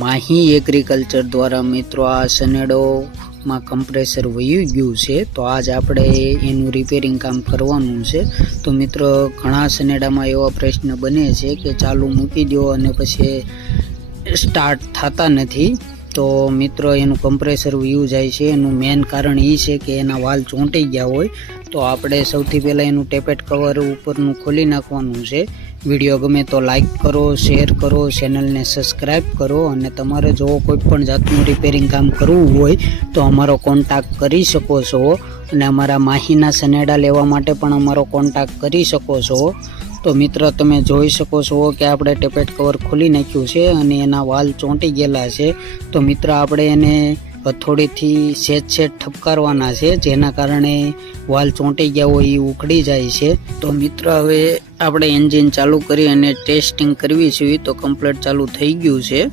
Mahi agriculture દ્વારા મિત્રો આ સનેડોમાં કમ્પ્રેસર વયું ગયું છે, તો આજ આપણે એનું રિપેરિંગ કામ કરવાનું છે। તો મિત્રો ઘણા સનેડામાં એવા પ્રશ્ન બને છે કે ચાલુ મૂકી દો અને પછી સ્ટાર્ટ થતા નથી। તો મિત્રો એનું કમ્પ્રેસર વયું જાય છે, એનું મેન કારણ એ છે કે એના વાલ ચોંટી ગયા હોય। તો આપણે સૌથી પહેલાં એનું ટેપેટ કવર ઉપરનું ખોલી નાખવાનું છે। વિડીયો ગમે તો લાઈક કરો, શેર કરો, ચેનલને સબસ્ક્રાઈબ કરો અને તમારે જો કોઈ પણ જાતનું રિપેરિંગ કામ કરવું હોય તો અમારો કોન્ટેક્ટ કરી શકો છો અને અમારા માહીના સનેડા લેવા માટે પણ અમારો કોન્ટેક્ટ કરી શકો છો। તો મિત્ર તમે જોઈ શકો છો કે આપણે ટેપેટ કવર ખોલી નાખ્યું છે અને એના વાલ ચોંટી ગયેલા છે। તો મિત્ર આપણે એને હથોડીથી સેજ ઠપકારવાના છે, જેના કારણે વાલ ચોંટી ગયા હોય એ ઉખડી જાય છે। તો મિત્ર હવે આપણે એન્જિન ચાલુ કરી અને ટેસ્ટિંગ કરવી છે, તો કમ્પ્લીટ ચાલુ થઈ ગયું છે।